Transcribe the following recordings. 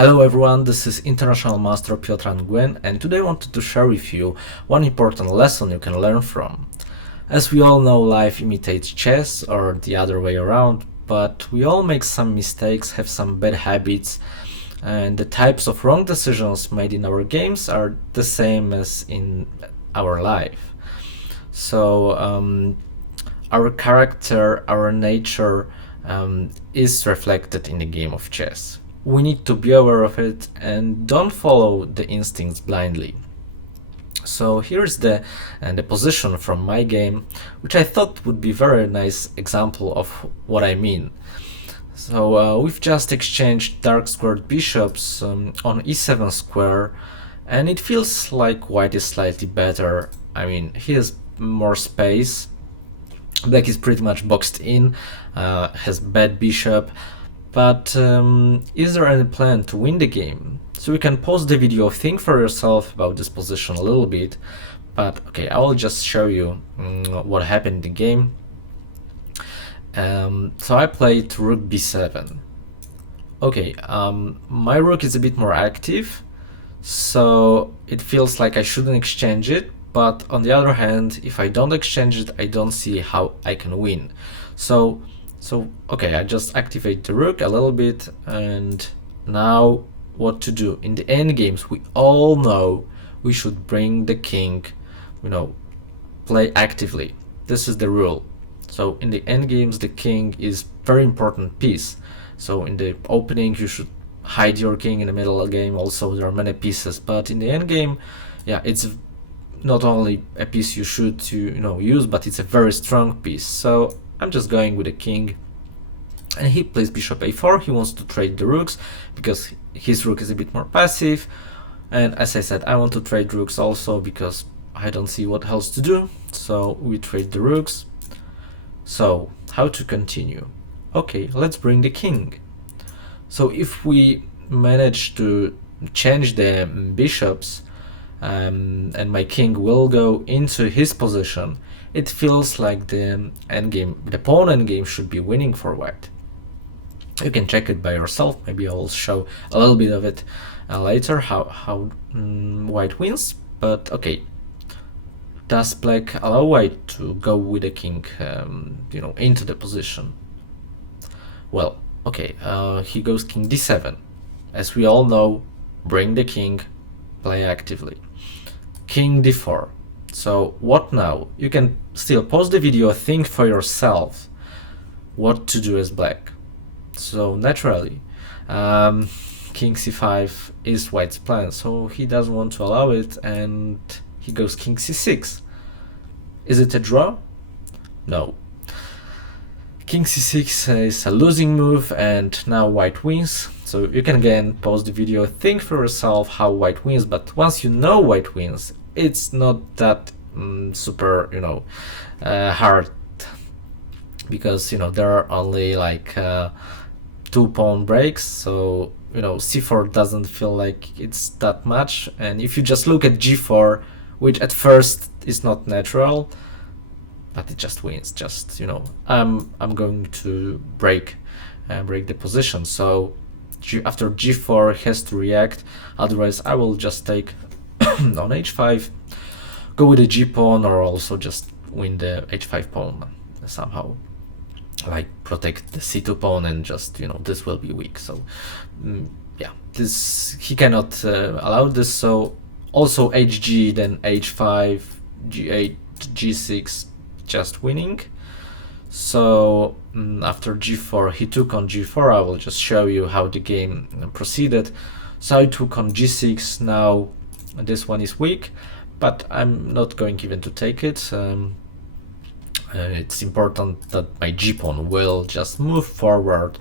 Hello everyone, this is International Master Piotr and today I wanted to share with you one important lesson you can learn from. As we all know, life imitates chess or the other way around, but we all make some mistakes, have some bad habits, and the types of wrong decisions made in our games are the same as in our life. So our character, our nature is reflected in the game of chess. We need to be aware of it and don't follow the instincts blindly. So here's the position from my game, which I thought would be a very nice example of what I mean. So we've just exchanged dark squared bishops on e7 square, and it feels like white is slightly better. I mean, he has more space. Black is pretty much boxed in, has bad bishop, but is there any plan to win the game? So you can pause the video, think for yourself about this position a little bit, but okay, I will just show you what happened in the game. So I played rook b7. Okay, my rook is a bit more active, so it feels like I shouldn't exchange it, but on the other hand, if I don't exchange it, I don't see how I can win. So okay, I just activate the rook a little bit, and now what to do? In the endgames, we all know we should bring the king, play actively. This is the rule. So in the endgames, the king is very important piece. So in the opening, you should hide your king. In the middle of the game, also there are many pieces, but in the endgame, yeah, it's not only a piece you should use, but it's a very strong piece. So I'm just going with the king, and he plays bishop a4. He wants to trade the rooks because his rook is a bit more passive, and as I said, I want to trade rooks also because I don't see what else to do. So we trade the rooks. So how to continue? Okay, let's bring the king. So if we manage to change the bishops, and my king will go into his position, it feels like the endgame, the pawn endgame should be winning for white. You can check it by yourself. Maybe I will show a little bit of it later, how white wins. But okay, does black allow white to go with the king into the position? Well, okay, he goes king d7. As we all know, bring the king, play actively. King d4. So what now? You can still pause the video, think for yourself what to do as black. So naturally, king c5 is white's plan, so he doesn't want to allow it, and he goes king c6. Is it a draw? No. King c6 is a losing move, and now white wins. So you can again pause the video, think for yourself how white wins, but once you know white wins, it's not that super hard, because there are only like 2 pawn breaks, so c4 doesn't feel like it's that much. And if you just look at g4, which at first is not natural, but it just wins, I'm going to break the position. So after g4 has to react, otherwise I will just take on h5, go with the g pawn, or also just win the h5 pawn somehow, like protect the c2 pawn, and just this will be weak. So yeah, this he cannot allow this. So also hg, then h5, g8, g6, just winning. So after g4 he took on g4. I will just show you how the game proceeded. So I took on g6. Now this one is weak, but I'm not going even to take it. It's important that my g pawn will just move forward,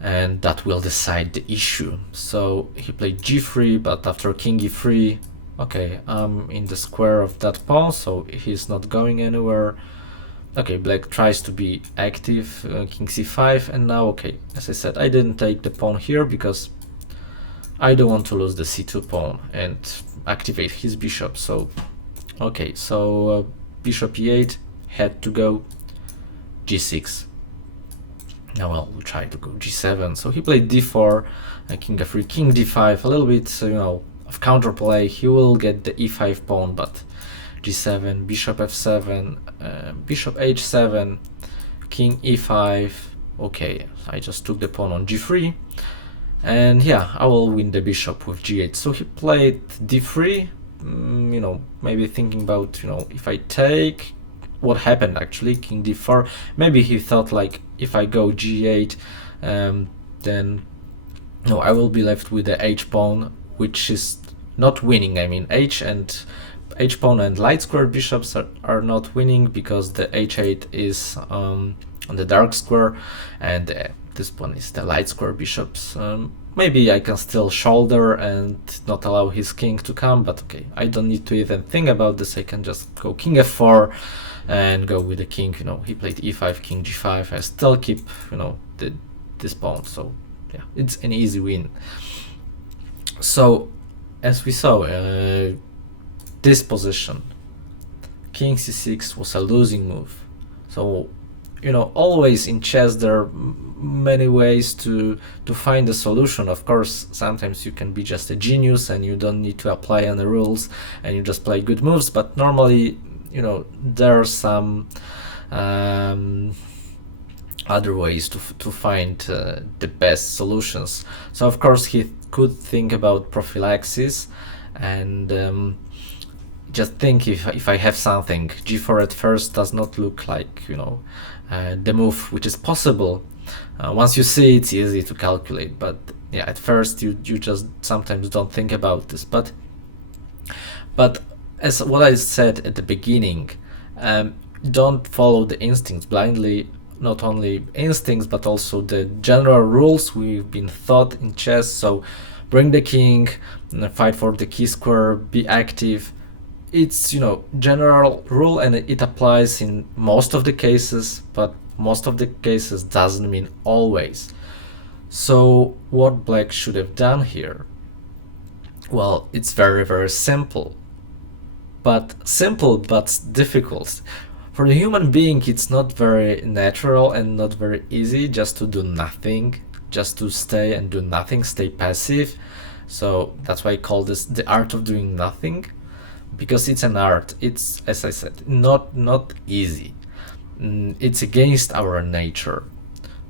and that will decide the issue. So he played g3, but after king e3, okay, I'm in the square of that pawn, so he's not going anywhere. Okay, black tries to be active, king c5, and now, okay, as I said, I didn't take the pawn here because I don't want to lose the c2 pawn and activate his bishop. So okay, so bishop e8 had to go, g6. Now I'll try to go g7. So he played d4, king f3, king d5, a little bit, of counterplay. He will get the e5 pawn, but g7, bishop f7, bishop h7, king e5. Okay, I just took the pawn on g3, and yeah, I will win the bishop with g8. So he played d3, maybe thinking about, if I take, what happened actually, king d4. Maybe he thought like, if I go g8, then I will be left with the h pawn, which is not winning. I mean, h pawn and light square bishops are not winning, because the h8 is on the dark square, and this pawn is the light square bishops. Maybe I can still shoulder and not allow his king to come, but okay, I don't need to even think about this. I can just go king f4 and go with the king. He played e5, king g5. I still keep, this pawn. So yeah, it's an easy win. So as we saw, this position, king c6 was a losing move. So always in chess there are many ways to find a solution. Of course, sometimes you can be just a genius and you don't need to apply any rules and you just play good moves, but normally there are some other ways to find the best solutions. So of course he could think about prophylaxis and just think, if I have something, g4 at first does not look like the move which is possible. Once you see, it's easy to calculate, but yeah, at first you just sometimes don't think about this. But as what I said at the beginning, don't follow the instincts blindly. Not only instincts, but also the general rules we've been taught in chess. So bring the king, fight for the key square, be active. It's general rule, and it applies in most of the cases, but most of the cases doesn't mean always. So what black should have done here? Well, it's very, very simple, but difficult. For the human being, it's not very natural and not very easy just to do nothing, just to stay and do nothing, stay passive. So that's why I call this the art of doing nothing, because it's an art. It's, as I said, not easy. It's against our nature.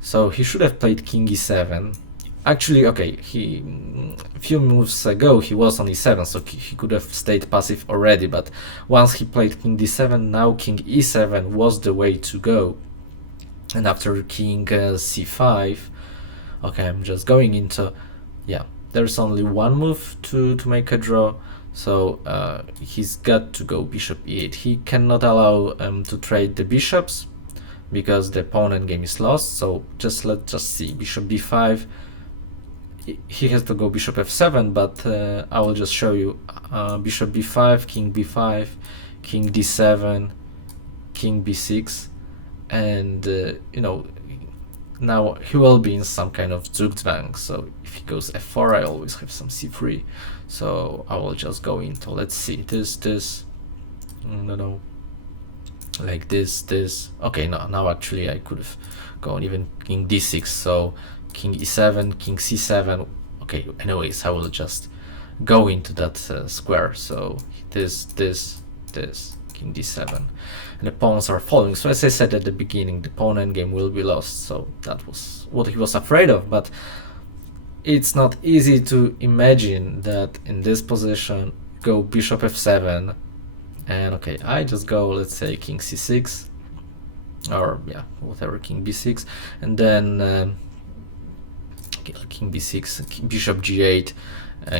So he should have played king e7. Actually, okay, a few moves ago he was on e7, so he could have stayed passive already, but once he played king d7, now king e7 was the way to go. And after king c5, okay, I'm just going into, yeah, there's only one move to make a draw. So he's got to go bishop e8. He cannot allow to trade the bishops, because the pawn endgame is lost. So let's just see, bishop b5. He has to go bishop f7, but I will just show you bishop b5, king b5, king d7, king b6, and now he will be in some kind of Zugzwang. So if he goes f4, I always have some c3. So I will just go into, let's see, this, no, like this. Okay, now actually I could have gone even king d6. So king e7, king c7. Okay, anyways, I will just go into that square. So this, king d7, and the pawns are falling. So as I said at the beginning, the pawn endgame will be lost. So that was what he was afraid of. But it's not easy to imagine that in this position go bishop f7, and okay, I just go, let's say, king c6, or yeah, whatever, king b6, and then king b6, bishop g8,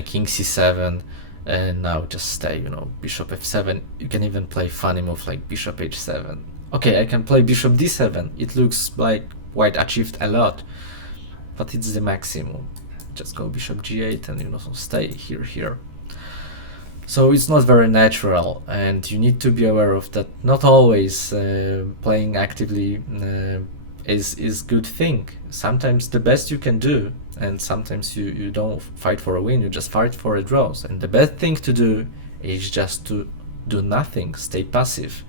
king c7, and now just stay, bishop f7. You can even play funny move like bishop h7. Okay, I can play bishop d7. It looks like white achieved a lot, but it's the maximum. Just go bishop g8 and so stay here. So it's not very natural, and you need to be aware of that. Not always playing actively is good thing. Sometimes the best you can do, and sometimes you don't fight for a win, you just fight for a draw. And the best thing to do is just to do nothing, stay passive.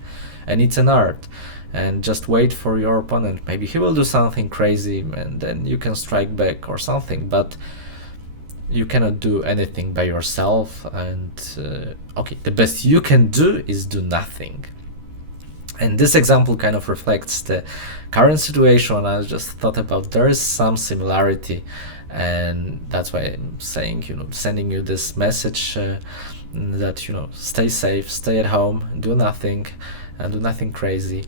And it's an art. and just wait for your opponent. Maybe he will do something crazy and then you can strike back or something, but you cannot do anything by yourself. And okay, the best you can do is do nothing. And this example kind of reflects the current situation. I just thought about there is some similarity, and that's why I'm saying, sending you this message that, stay safe, stay at home, do nothing, and do nothing crazy,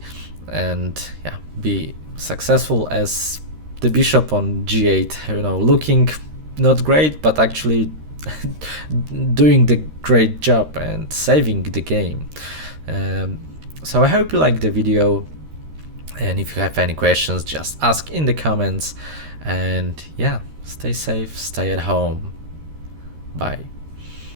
and yeah, be successful as the bishop on g8, looking not great, but actually doing the great job and saving the game. So I hope you liked the video, and if you have any questions, just ask in the comments, and yeah, stay safe, stay at home. Bye.